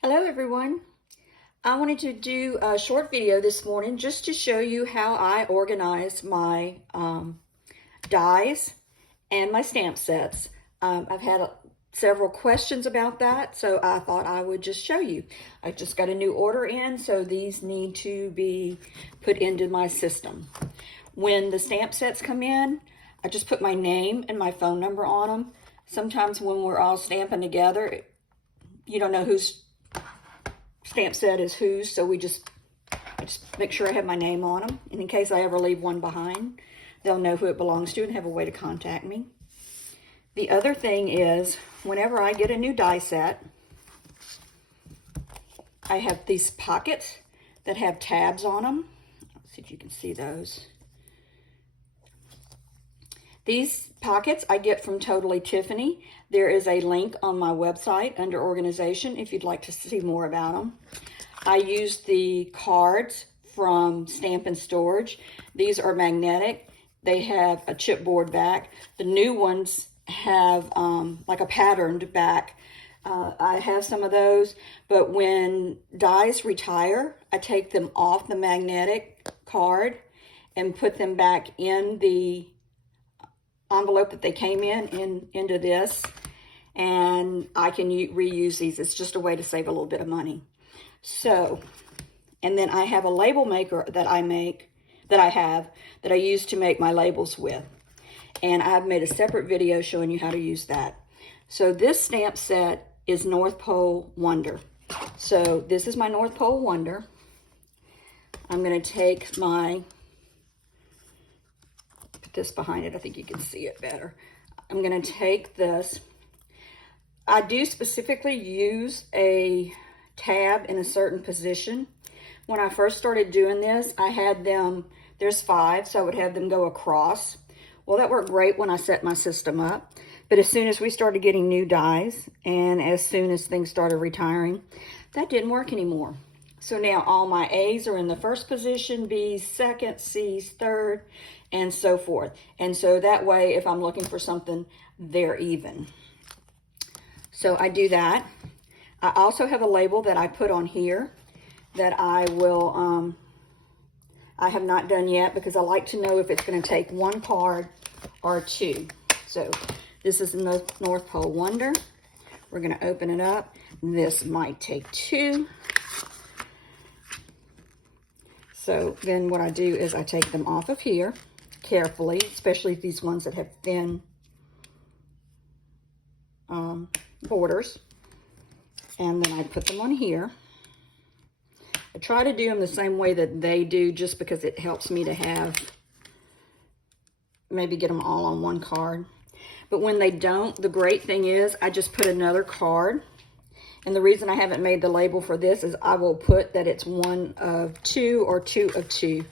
Hello everyone. I wanted to do a short video this morning just to show you how I organize my dies and my stamp sets. I've had several questions about that, so I thought I would just show you. I just got a new order in, so these need to be put into my system. When the stamp sets come in, I just put my name and my phone number on them. Sometimes when we're all stamping together, you don't know whose stamp set is whose, so I just make sure I have my name on them, and in case I ever leave one behind, they'll know who it belongs to and have a way to contact me. The other thing is, whenever I get a new die set, I have these pockets that have tabs on them. Let's see if you can see those. These pockets I get from Totally Tiffany. There is a link on my website under organization if you'd like to see more about them. I use the cards from Stamp & Storage. These are magnetic. They have a chipboard back. The new ones have like a patterned back. I have some of those, but when dies retire, I take them off the magnetic card and put them back in the envelope that they came into this, and I can reuse these. It's just a way to save a little bit of money. So, and then I have a label maker that I use to make my labels with, and I've made a separate video showing you how to use that. So this stamp set is North Pole Wonder. So this is my North Pole Wonder. I'm going to take my this behind it. I think you can see it better. I'm going to take this. I do specifically use a tab in a certain position. When I first started doing this, I had them, there's 5, so I would have them go across. Well, that worked great when I set my system up, but as soon as we started getting new dies and as soon as things started retiring, that didn't work anymore. So now all my A's are in the first position, B's second, C's third, and so forth. And so that way, if I'm looking for something, they're even. So I do that. I also have a label that I put on here that I will, I have not done yet because I like to know if it's going to take 1 card or 2. So this is the North Pole Wonder. We're going to open it up. This might take 2. So then what I do is I take them off of here carefully, especially these ones that have thin borders. And then I put them on here. I try to do them the same way that they do just because it helps me to have, maybe get them all on 1 card. But when they don't, the great thing is I just put another card. And the reason I haven't made the label for this is I will put that it's 1 of 2 or 2 of 2.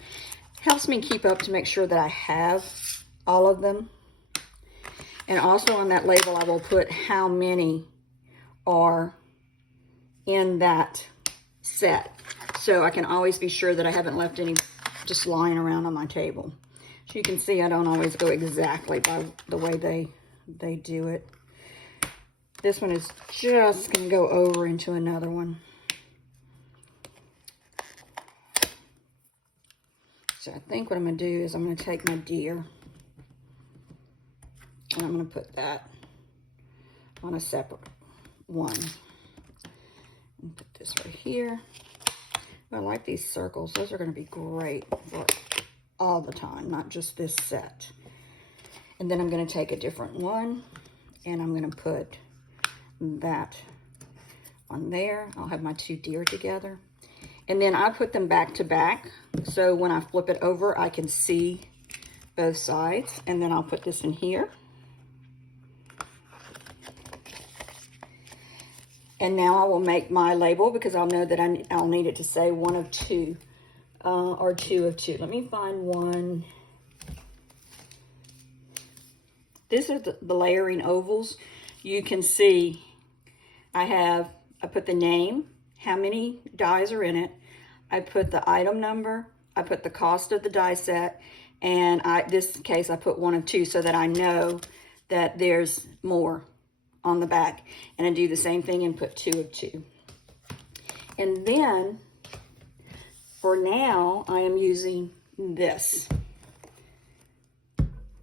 Helps me keep up to make sure that I have all of them. And also on that label, I will put how many are in that set. So I can always be sure that I haven't left any just lying around on my table. So you can see I don't always go exactly by the way they do it. This one is just going to go over into another one. So I think what I'm going to do is I'm going to take my deer and I'm going to put that on a separate one. And put this right here. I like these circles. Those are going to be great for all the time, not just this set. And then I'm going to take a different one and I'm going to put that on there. I'll have my 2 deer together. And then I put them back to back. So when I flip it over, I can see both sides. And then I'll put this in here. And now I will make my label because I'll know that I'll need it to say 1 of 2 or 2 of 2. Let me find one. This is the layering ovals. You can see I put the name, how many dies are in it. I put the item number. I put the cost of the die set. And this case, I put 1 of 2 so that I know that there's more on the back. And I do the same thing and put 2 of 2. And then for now, I am using this.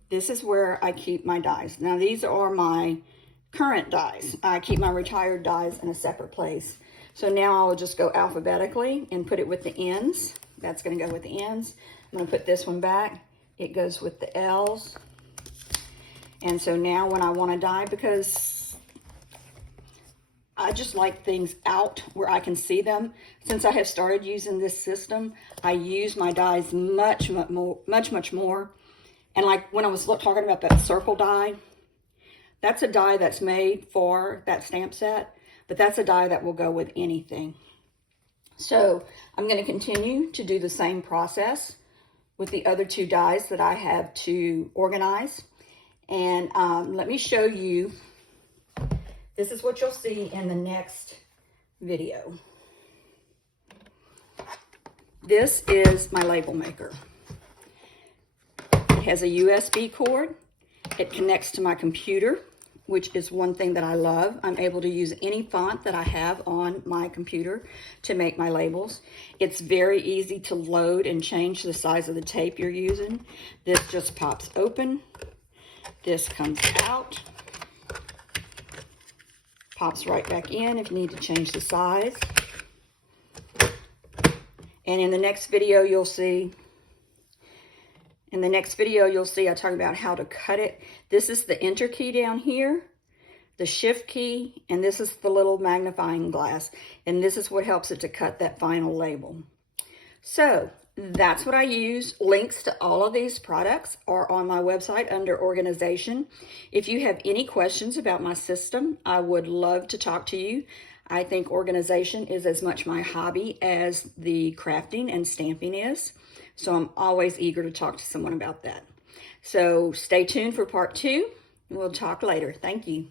This is where I keep my dies. Now these are my current dies. I keep my retired dies in a separate place. So now I'll just go alphabetically and put it with the ends. That's gonna go with the ends. I'm gonna put this one back. It goes with the L's. And so now when I wanna die, because I just like things out where I can see them. Since I have started using this system, I use my dies much more. And like when I was talking about that circle die, that's a die that's made for that stamp set, but that's a die that will go with anything. So I'm going to continue to do the same process with the other two dies that I have to organize. And let me show you. This is what you'll see in the next video. This is my label maker. It has a USB cord. It connects to my computer, which is one thing that I love. I'm able to use any font that I have on my computer to make my labels. It's very easy to load and change the size of the tape you're using. This just pops open. This comes out. Pops right back in if you need to change the size. And in the next video, you'll see I talk about how to cut it. This is the enter key down here, the shift key, and this is the little magnifying glass. And this is what helps it to cut that final label. So that's what I use. Links to all of these products are on my website under organization. If you have any questions about my system, I would love to talk to you. I think organization is as much my hobby as the crafting and stamping is. So I'm always eager to talk to someone about that. So stay tuned for part 2. We'll talk later. Thank you.